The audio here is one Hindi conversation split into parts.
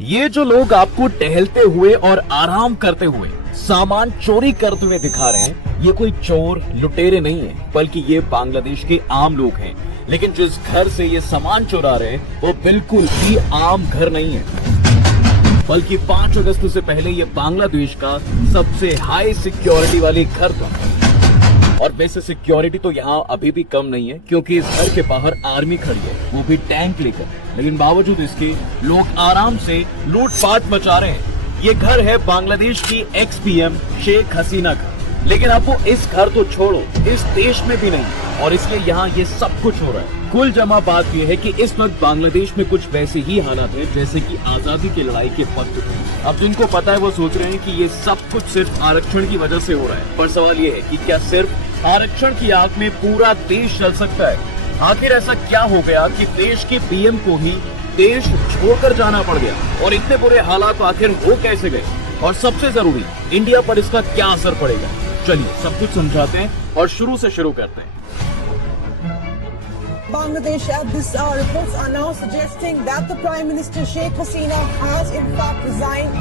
ये जो लोग आपको टहलते हुए और आराम करते हुए सामान चोरी करते हुए दिखा रहे हैं, ये कोई चोर लुटेरे नहीं है, बल्कि ये बांग्लादेश के आम लोग हैं। लेकिन जिस घर से ये सामान चुरा रहे हैं वो बिल्कुल भी आम घर नहीं है, बल्कि 5 अगस्त से पहले ये बांग्लादेश का सबसे हाई सिक्योरिटी वाली घर था। और वैसे सिक्योरिटी तो यहाँ अभी भी कम नहीं है, क्योंकि इस घर के बाहर आर्मी खड़ी है, वो भी टैंक लेकर। लेकिन बावजूद इसके लोग आराम से लूटपाट मचा रहे हैं। ये घर है बांग्लादेश की एक्स पीएम शेख हसीना का। लेकिन अब वो इस घर तो छोड़ो, इस देश में भी नहीं, और इसलिए यहाँ ये सब कुछ हो रहा है। कुल जमा बात यह है कि इस वक्त बांग्लादेश में कुछ वैसे ही हालात हैं जैसे कि आजादी की लड़ाई के वक्त थे। अब जिनको पता है वो सोच रहे हैं कि ये सब कुछ सिर्फ आरक्षण की वजह से हो रहा है, पर सवाल ये है कि क्या सिर्फ आरक्षण की आग में पूरा देश जल सकता है? आखिर ऐसा क्या हो गया कि देश के पीएम को ही देश छोड़कर जाना पड़ गया, और इतने बुरे हालात आखिर हो कैसे गए, और सबसे जरूरी इंडिया पर इसका क्या असर पड़ेगा? चलिए सब कुछ समझाते हैं और शुरू से शुरू करते हैं। Bangladesh at this hour, reports are now suggesting that the Prime Minister Sheikh Hasina has in fact resigned.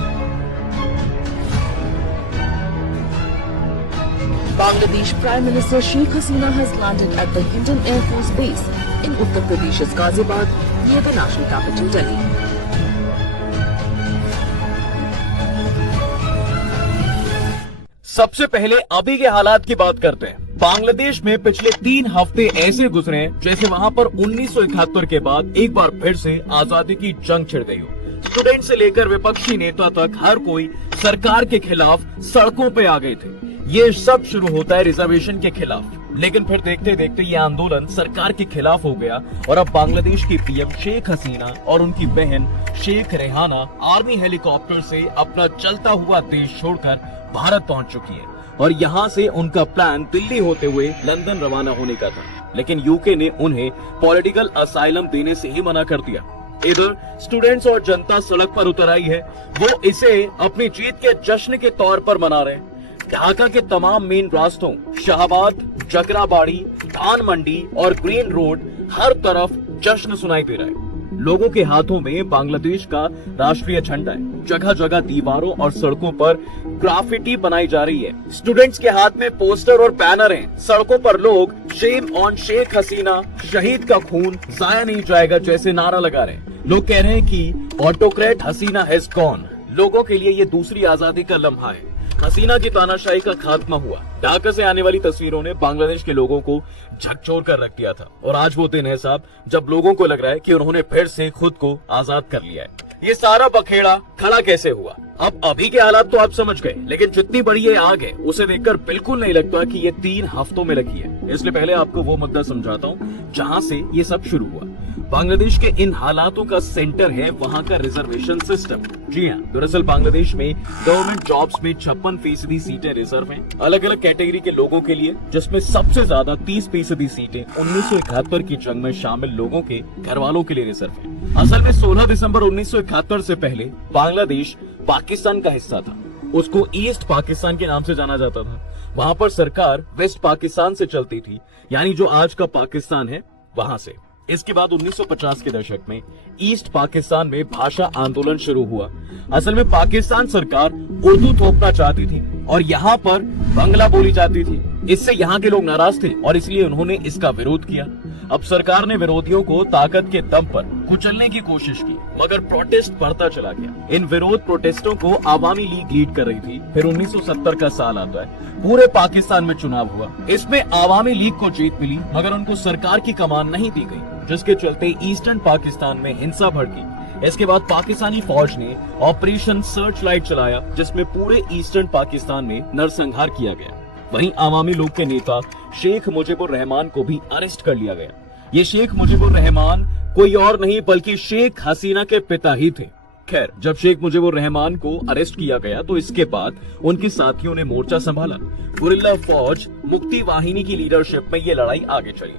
Bangladesh Prime Minister Sheikh Hasina has landed at the Hindon Air Force Base in Uttar Pradesh's Ghaziabad, near the national capital Delhi. सबसे पहले अभी के हालात की बात करते हैं। बांग्लादेश में पिछले 3 हफ्ते ऐसे गुजरे हैं जैसे वहां पर 1971 के बाद एक बार फिर से आजादी की जंग छिड़ गई हो। स्टूडेंट से लेकर विपक्षी नेता तक हर कोई सरकार के खिलाफ सड़कों पे आ गए थे। ये सब शुरू होता है रिजर्वेशन के खिलाफ, लेकिन फिर देखते देखते ये आंदोलन सरकार के खिलाफ हो गया, और अब बांग्लादेश की पीएम शेख हसीना और उनकी बहन शेख रेहाना आर्मी हेलीकॉप्टर से अपना चलता हुआ देश छोड़कर भारत पहुंच चुकी है, और यहाँ से उनका प्लान दिल्ली होते हुए लंदन रवाना होने का था। लेकिन यूके ने उन्हें पॉलिटिकल असाइलम देने से ही मना कर दिया। इधर स्टूडेंट्स और जनता सड़क पर उतर आई है, वो इसे अपनी जीत के जश्न के तौर पर मना रहे हैं। ढाका के तमाम मेन रास्तों, शाहबाद, जकराबाड़ी, धान मंडी और ग्रीन रोड, हर तरफ जश्न सुनाई दे रहा है। लोगों के हाथों में बांग्लादेश का राष्ट्रीय झंडा है। जगह जगह दीवारों और सड़कों पर ग्राफिटी बनाई जा रही है। स्टूडेंट्स के हाथ में पोस्टर और बैनर हैं। सड़कों पर लोग शेम ऑन शेख हसीना, शहीद का खून जाया नहीं जाएगा जैसे नारा लगा रहे हैं। लोग कह रहे हैं कि ऑटोक्रेट हसीना हैज गॉन। लोगों के लिए ये दूसरी आजादी का लम्हा है। हसीना की तानाशाही का खात्मा हुआ। ढाका से आने वाली तस्वीरों ने बांग्लादेश के लोगों को झकझोर कर रख दिया था, और आज वो दिन है साहब जब लोगों को लग रहा है कि उन्होंने फिर से खुद को आजाद कर लिया है। ये सारा बखेड़ा खड़ा कैसे हुआ? अब अभी के हालात तो आप समझ गए, लेकिन जितनी बड़ी ये आग है उसे देखकर बिल्कुल नहीं लगता कि ये 3 हफ्तों में लगी है। इसलिए पहले आपको वो मुद्दा समझाता हूँ जहाँ से ये सब शुरू हुआ। बांग्लादेश के इन हालातों का सेंटर है वहाँ का रिजर्वेशन सिस्टम। जी हाँ, दरअसल बांग्लादेश में गवर्नमेंट जॉब्स में 56% सीटें रिजर्व हैं, अलग अलग कैटेगरी के लोगों के लिए, जिसमें सबसे ज्यादा 30% सीटें 1971 की जंग में शामिल लोगों के घर वालों के लिए रिजर्व हैं। असल में 16 दिसंबर 1971 से पहले बांग्लादेश पाकिस्तान का हिस्सा था। उसको ईस्ट पाकिस्तान के नाम से जाना जाता था। वहाँ पर सरकार वेस्ट पाकिस्तान से चलती थी, यानी जो आज का पाकिस्तान है वहाँ से। इसके बाद 1950 के दशक में ईस्ट पाकिस्तान में भाषा आंदोलन शुरू हुआ। असल में पाकिस्तान सरकार उर्दू थोपना चाहती थी और यहाँ पर बांग्ला बोली जाती थी। इससे यहाँ के लोग नाराज थे और इसलिए उन्होंने इसका विरोध किया। अब सरकार ने विरोधियों को ताकत के दम पर कुचलने की कोशिश की, मगर प्रोटेस्ट बढ़ता चला गया। इन विरोध प्रोटेस्टों को आवामी लीग लीड कर रही थी। फिर 1970 का साल आता है, पूरे पाकिस्तान में चुनाव हुआ। इसमें आवामी लीग को जीत मिली, मगर उनको सरकार की कमान नहीं दी गई, जिसके चलते ईस्टर्न पाकिस्तान में हिंसा भड़की। इसके बाद पाकिस्तानी फौज ने ऑपरेशन सर्च लाइट चलाया, जिसमें पूरे ईस्टर्न पाकिस्तान में नरसंहार किया गया। वहीं आवामी लीग के नेता शेख मुजीबुर रहमान को भी अरेस्ट कर लिया गया। ये शेख मुजीबुर रहमान कोई और नहीं बल्कि शेख हसीना के पिता ही थे। खैर, जब शेख मुजीबुर रहमान को अरेस्ट किया गया तो इसके बाद उनके साथियों ने मोर्चा संभाला। गुरिल्ला फौज मुक्ति वाहिनी की लीडरशिप में ये लड़ाई आगे चली।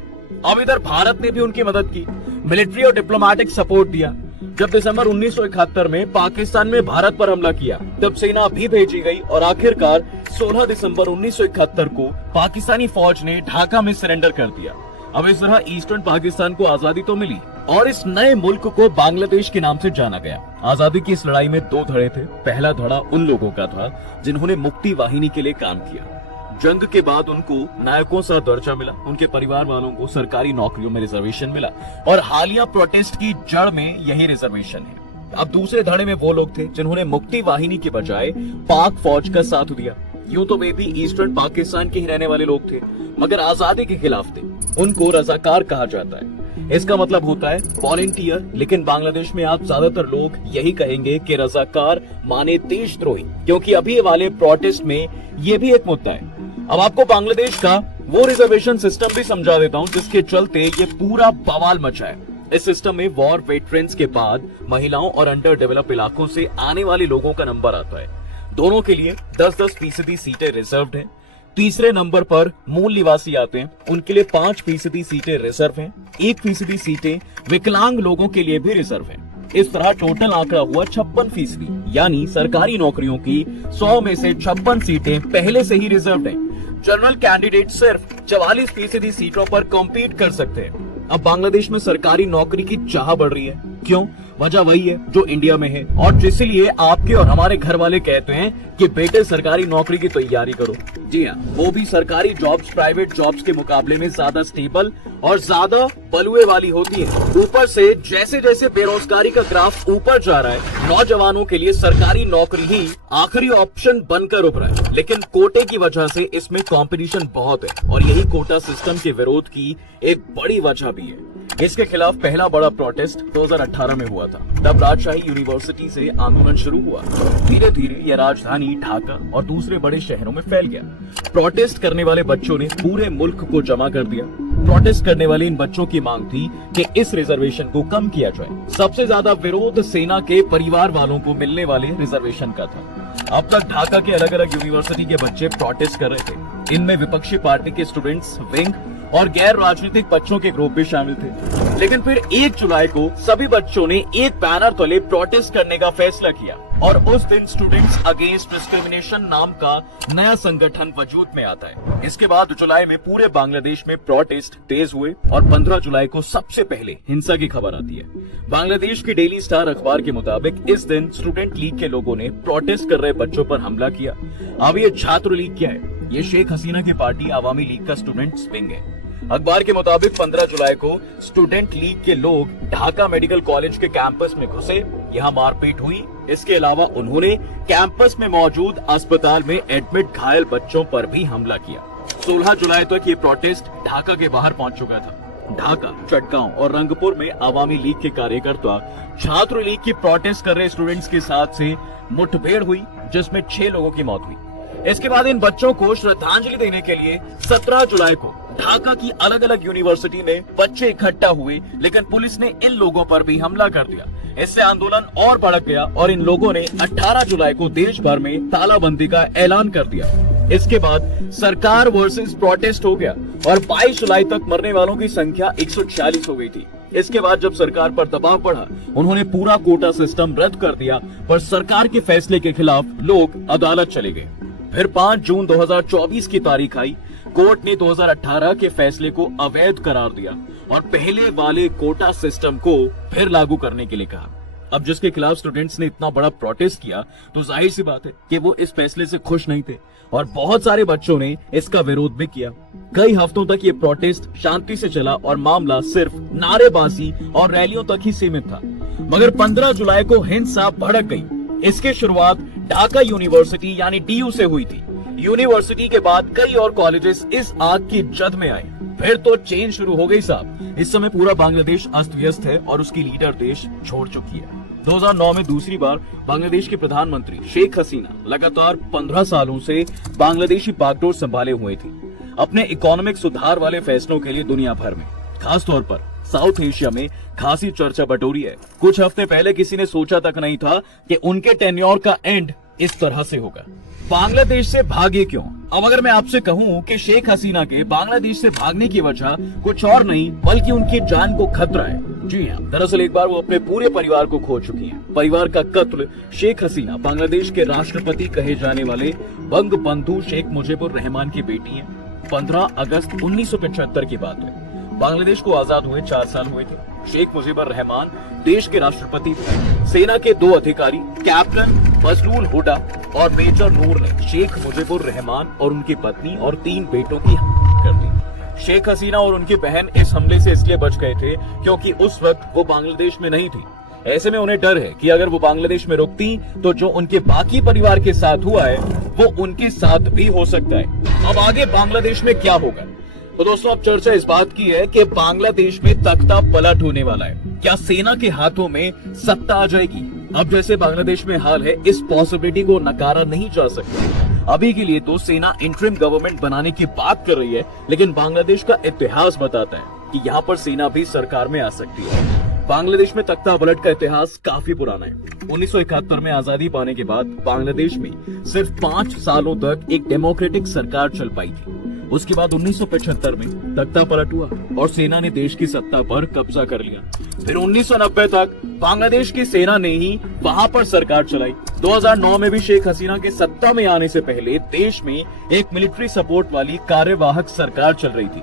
अब इधर भारत ने भी उनकी मदद की, मिलिट्री और डिप्लोमेटिक सपोर्ट दिया। जब दिसंबर 1971 में पाकिस्तान में भारत पर हमला किया, तब सेना भी भेजी गई और आखिरकार 16 दिसंबर 1971 को पाकिस्तानी फौज ने ढाका में सरेंडर कर दिया। अब इस तरह ईस्टर्न पाकिस्तान को आजादी तो मिली, और इस नए मुल्क को बांग्लादेश के नाम से जाना गया। आजादी की इस लड़ाई में 2 धड़े थे। पहला धड़ा उन लोगों का था जिन्होंने मुक्ति वाहिनी के लिए काम किया। जंग के बाद उनको नायकों सा दर्जा मिला, उनके परिवार वालों को सरकारी नौकरियों में रिजर्वेशन मिला और हालिया प्रोटेस्ट की जड़ में यही रिजर्वेशन है। अब दूसरे धड़े में वो लोग थे जिन्होंने मुक्ति वाहिनी के बजाय पाक फौज का साथ दिया। यूं तो वे भी ईस्टर्न पाकिस्तान के ही रहने वाले लोग थे, मगर आजादी के खिलाफ थे। उनको रजाकार कहा जाता है। इसका मतलब होता है वॉलेंटियर, लेकिन बांग्लादेश में आप ज्यादातर लोग यही कहेंगे कि रजाकार माने देशद्रोही, क्योंकि अभी वाले प्रोटेस्ट में ये भी एक मुद्दा है। अब आपको बांग्लादेश का वो रिजर्वेशन सिस्टम भी समझा देता हूं जिसके चलते ये पूरा बवाल मचा है। इस सिस्टम में वॉर वेटरन्स के बाद महिलाओं और अंडर डेवलप इलाकों से आने वाले लोगों का नंबर आता है। दोनों के लिए 10-10% सीटें रिजर्व्ड हैं। तीसरे नंबर पर मूल निवासी आते हैं, उनके लिए 5% सीटें रिजर्व हैं। 1% सीटें विकलांग लोगों के लिए भी रिजर्व हैं। इस तरह टोटल आंकड़ा हुआ 56%, यानी सरकारी नौकरियों की 100 में से 56 सीटें पहले से ही रिजर्व्ड हैं। जनरल कैंडिडेट सिर्फ 44% सीटों पर कॉम्पीट कर सकते हैं। अब बांग्लादेश में सरकारी नौकरी की चाह बढ़ रही है। क्यों? वजह वही है जो इंडिया में है और इसलिए आपके और हमारे घर वाले कहते हैं कि बेटे सरकारी नौकरी की तैयारी करो। जी हाँ, वो भी सरकारी जॉब्स प्राइवेट जॉब्स के मुकाबले में ज्यादा स्टेबल और ज्यादा बलुए वाली होती है। ऊपर से जैसे जैसे बेरोजगारी का ग्राफ ऊपर जा रहा है, नौजवानों के लिए सरकारी नौकरी ही आखिरी ऑप्शन बनकर उभरा है। लेकिन कोटे की वजह से इसमें कंपटीशन बहुत है और यही कोटा सिस्टम के विरोध की एक बड़ी वजह भी है। इसके खिलाफ पहला बड़ा प्रोटेस्ट 2018 में हुआ था। तब राजशाही यूनिवर्सिटी से आंदोलन शुरू हुआ। धीरे धीरे यह राजधानी ढाका और दूसरे बड़े शहरों में फैल गया। प्रोटेस्ट करने वाले बच्चों ने पूरे मुल्क को जमा कर दिया। प्रोटेस्ट करने वाले इन बच्चों की मांग थी कि इस रिजर्वेशन को कम किया जाए। सबसे ज्यादा विरोध सेना के परिवार वालों को मिलने वाले रिजर्वेशन का था। अब तक ढाका के अलग अलग यूनिवर्सिटी के बच्चे प्रोटेस्ट कर रहे थे। इनमें विपक्षी पार्टी के स्टूडेंट्स विंग और गैर राजनीतिक बच्चों के ग्रुप भी शामिल थे। लेकिन फिर 1 जुलाई को सभी बच्चों ने एक बैनर तले प्रोटेस्ट करने का फैसला किया और उस दिन स्टूडेंट्स अगेंस्ट डिस्क्रिमिनेशन नाम का नया संगठन वजूद में आता है। इसके बाद जुलाई में पूरे बांग्लादेश में प्रोटेस्ट तेज हुए और 15 जुलाई को सबसे पहले हिंसा की खबर आती है। बांग्लादेश की डेली स्टार अखबार के मुताबिक इस दिन स्टूडेंट लीग के लोगों ने प्रोटेस्ट कर रहे बच्चों पर हमला किया। अब ये छात्र लीग क्या है? ये शेख हसीना की पार्टी आवामी लीग का स्टूडेंट्स विंग है। अखबार के मुताबिक 15 जुलाई को स्टूडेंट लीग के लोग ढाका मेडिकल कॉलेज के कैंपस में घुसे। यहाँ मारपीट हुई। इसके अलावा उन्होंने कैंपस में मौजूद अस्पताल में एडमिट घायल बच्चों पर भी हमला किया। 16 जुलाई तक ये प्रोटेस्ट ढाका के बाहर पहुंच चुका था। ढाका, चटगांव और रंगपुर में आवामी लीग के कार्यकर्ता छात्र लीग की प्रोटेस्ट कर रहे स्टूडेंट्स के साथ से मुठभेड़ हुई, जिसमें 6 लोगों की मौत हुई। इसके बाद इन बच्चों को श्रद्धांजलि देने के लिए 17 जुलाई को ढाका की अलग अलग यूनिवर्सिटी में बच्चे इकट्ठा हुए, लेकिन पुलिस ने इन लोगों पर भी हमला कर दिया। इससे आंदोलन और भड़क गया और इन लोगों ने 18 जुलाई को देश भर में तालाबंदी का ऐलान कर दिया। इसके बाद सरकार वर्सेस प्रोटेस्ट हो गया और 22 जुलाई तक मरने वालों की संख्या 146 हो गई थी। इसके बाद जब सरकार पर दबाव पड़ा, उन्होंने पूरा कोटा सिस्टम रद्द कर दिया, पर सरकार के फैसले के खिलाफ लोग अदालत चले गए। फिर 5 जून 2024 की तारीख आई। कोर्ट ने 2018 के फैसले को अवैध करार दिया और पहले वाले कोटा सिस्टम को फिर लागू करने के लिए कहा। अब जिसके खिलाफ स्टूडेंट्स ने इतना बड़ा प्रोटेस्ट किया, तो जाहिर सी बात है कि वो इस फैसले से खुश नहीं थे और बहुत सारे बच्चों ने इसका विरोध भी किया। कई हफ्तों तक ये प्रोटेस्ट शांति से चला और मामला सिर्फ नारेबाजी और रैलियों तक ही सीमित था। मगर 15 जुलाई को हिंसा भड़क गई। इसकी शुरुआत ढाका यूनिवर्सिटी यानी डीयू से हुई थी। यूनिवर्सिटी के बाद कई और कॉलेजेस इस आग की जद में आए। फिर तो चेंज शुरू हो गई साहब। इस समय पूरा बांग्लादेश अस्त व्यस्त है और उसकी लीडर देश छोड़ चुकी है। 2009 में दूसरी बार बांग्लादेश के प्रधानमंत्री शेख हसीना लगातार 15 सालों से बांग्लादेशी बागडोर संभाले हुए थी, अपने इकोनॉमिक सुधार वाले फैसलों के लिए दुनिया भर में, खासतौर पर साउथ एशिया में खासी चर्चा बटोरी है। कुछ हफ्ते पहले किसी ने सोचा तक नहीं था कि उनके टेन्योर का एंड इस तरह से होगा। बांग्लादेश से भागे क्यों? अब अगर मैं आपसे कहूं कि शेख हसीना के बांग्लादेश से भागने की वजह कुछ और नहीं बल्कि उनकी जान को खतरा है। जी हाँ, दरअसल एक बार वो अपने पूरे परिवार को खो चुकी हैं। परिवार का कत्ल शेख हसीना बांग्लादेश के राष्ट्रपति कहे जाने वाले बंगबंधु शेख मुजीबुर रहमान की बेटी है। 15 अगस्त 1975 की बात है। बांग्लादेश को आजाद हुए 4 साल हुए थे। शेख मुजीबुर रहमान देश के राष्ट्रपति थे। सेना के 2 अधिकारी कैप्टन मजलूल हुडा और मेजर नूर ने शेख मुजीबुर रहमान और उनकी पत्नी और 3 बेटों की हत्या कर दी। शेख हसीना और उनकी बहन इस हमले से इसलिए बच गए थे क्योंकि उस वक्त वो बांग्लादेश में नहीं थी। ऐसे में उन्हें डर है कि अगर वो बांग्लादेश में रुकती तो जो उनके बाकी परिवार के साथ हुआ है वो उनके साथ भी हो सकता है। अब आगे बांग्लादेश में क्या होगा? तो दोस्तों अब चर्चा इस बात की है कि बांग्लादेश में तख्ता पलट होने वाला है। क्या सेना के हाथों में सत्ता आ जाएगी? अब जैसे बांग्लादेश में हाल है, इस पॉसिबिलिटी को नकारा नहीं जा सकता। अभी के लिए तो सेना इंटरिम गवर्नमेंट बनाने की बात कर रही है, लेकिन बांग्लादेश का इतिहास बताता है कि यहाँ पर सेना भी सरकार में आ सकती है। बांग्लादेश में तख्ता पलट का इतिहास काफी पुराना है। 1971 में आजादी पाने के बाद बांग्लादेश में सिर्फ 5 सालों तक एक डेमोक्रेटिक सरकार चल पाई थी। उसके बाद 1975 में तख्ता पलट हुआ और सेना ने देश की सत्ता पर कब्जा कर लिया। फिर 1990 तक बांग्लादेश की सेना ने ही वहां पर सरकार चलाई। 2009 में भी शेख हसीना के सत्ता में आने से पहले देश में एक मिलिट्री सपोर्ट वाली कार्यवाहक सरकार चल रही थी।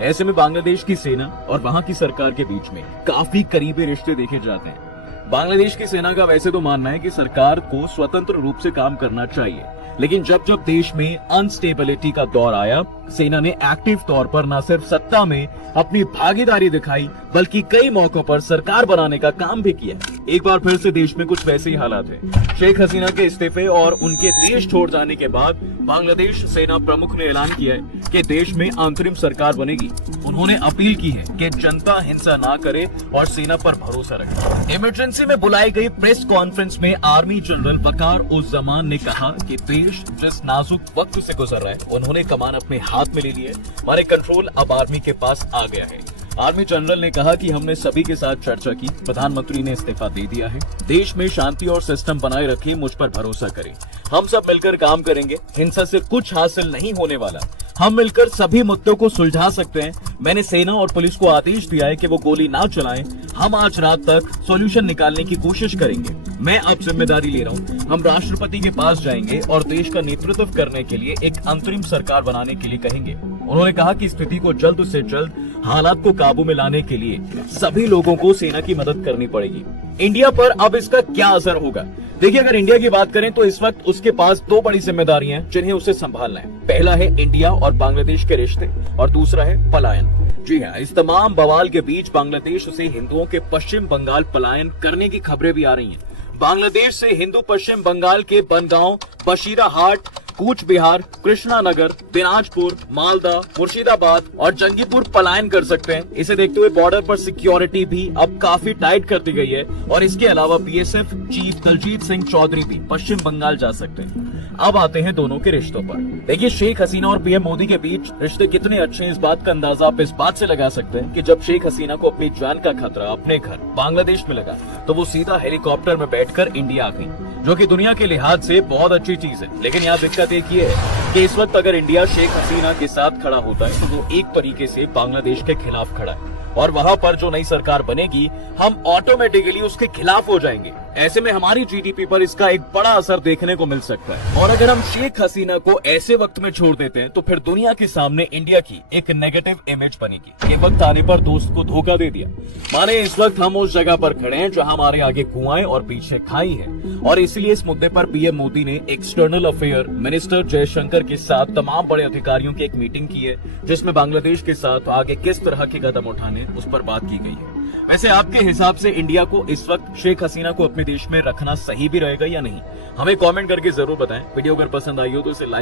ऐसे में बांग्लादेश की सेना और वहां की सरकार के बीच में काफी करीबी रिश्ते देखे जाते हैं। बांग्लादेश की सेना का वैसे तो मानना है कि सरकार को स्वतंत्र रूप से काम करना चाहिए, लेकिन जब जब देश में अनस्टेबिलिटी का दौर आया, सेना ने एक्टिव तौर पर न सिर्फ सत्ता में अपनी भागीदारी दिखाई बल्कि कई मौकों पर सरकार बनाने का काम भी किया। एक बार फिर से देश में कुछ वैसे ही हालात है। शेख हसीना के इस्तीफे और उनके देश छोड़ जाने के बाद बांग्लादेश सेना प्रमुख ने ऐलान किया है कि देश में अंतरिम सरकार बनेगी। उन्होंने अपील की है कि जनता हिंसा ना करे और सेना पर भरोसा रखे। इमरजेंसी में बुलाई गई प्रेस कॉन्फ्रेंस में आर्मी जनरल वकार उस जमान ने कहा कि देश जिस नाजुक वक्त से गुजर रहा है, उन्होंने कमान अपने हाथ में ले ली है। हमारे कंट्रोल अब आर्मी के पास आ गया है। आर्मी जनरल ने कहा कि हमने सभी के साथ चर्चा की, प्रधानमंत्री ने इस्तीफा दे दिया है। देश में शांति और सिस्टम बनाए रखें, मुझ पर भरोसा करें। हम सब मिलकर काम करेंगे। हिंसा से कुछ हासिल नहीं होने वाला। हम मिलकर सभी मुद्दों को सुलझा सकते हैं। मैंने सेना और पुलिस को आदेश दिया है कि वो गोली ना चलाएं। हम आज रात तक सॉल्यूशन निकालने की कोशिश करेंगे। मैं अब जिम्मेदारी ले रहा हूँ। हम राष्ट्रपति के पास जाएंगे और देश का नेतृत्व करने के लिए एक अंतरिम सरकार बनाने के लिए कहेंगे। उन्होंने कहा कि स्थिति को जल्द से जल्द हालात को काबू में लाने के लिए सभी लोगों को सेना की मदद करनी पड़ेगी। इंडिया पर अब इसका क्या असर होगा? देखिए, अगर इंडिया की बात करें तो इस वक्त उसके पास 2 बड़ी जिम्मेदारियां हैं जिन्हें उसे संभालना है। पहला है इंडिया और बांग्लादेश के रिश्ते और दूसरा है पलायन। जी हाँ, इस तमाम बवाल के बीच बांग्लादेश से हिंदुओं के पश्चिम बंगाल पलायन करने की खबरें भी आ रही हैं। बांग्लादेश से हिंदू पश्चिम बंगाल के बनगांव, बशीराहाट, कूच बिहार, कृष्णानगर, दिनाजपुर, मालदा, मुर्शिदाबाद और जंगीपुर पलायन कर सकते हैं। इसे देखते हुए बॉर्डर पर सिक्योरिटी भी अब काफी टाइट कर दी गई है और इसके अलावा बीएसएफ चीफ दलजीत सिंह चौधरी भी पश्चिम बंगाल जा सकते हैं। अब आते हैं दोनों के रिश्तों पर। देखिए, शेख हसीना और पीएम मोदी के बीच रिश्ते कितने अच्छे हैं, इस बात का अंदाजा आप इस बात से लगा सकते हैं कि जब शेख हसीना को अपनी जान का खतरा अपने घर बांग्लादेश में लगा तो वो सीधा हेलीकॉप्टर में बैठकर इंडिया आ गई, जो कि दुनिया के लिहाज से बहुत अच्छी चीज है। लेकिन यहाँ दिक्कत एक ये है कि इस वक्त अगर इंडिया शेख हसीना के साथ खड़ा होता है तो वो एक तरीके से बांग्लादेश के खिलाफ खड़ा है और वहां पर जो नई सरकार बनेगी हम ऑटोमेटिकली उसके खिलाफ हो जाएंगे। ऐसे में हमारी जीडीपी पर इसका एक बड़ा असर देखने को मिल सकता है। और अगर हम शेख हसीना को ऐसे वक्त में छोड़ देते हैं तो फिर दुनिया के सामने इंडिया की एक नेगेटिव इमेज बनेगी। ये वक्त आने पर दोस्त को धोखा दे दिया। माने इस वक्त हम उस जगह पर खड़े हैं जहां हमारे आगे कुआं और पीछे खाई है और इसलिए इस मुद्दे पर पीएम मोदी ने एक्सटर्नल अफेयर मिनिस्टर जयशंकर के साथ तमाम बड़े अधिकारियों की एक मीटिंग की है, जिसमें बांग्लादेश के साथ आगे किस तरह के कदम उठाने उस पर बात की गई है। वैसे आपके हिसाब से इंडिया को इस वक्त शेख हसीना को अपने देश में रखना सही भी रहेगा या नहीं? हमें कमेंट करके जरूर बताएं। वीडियो अगर पसंद आई हो तो इसे लाइक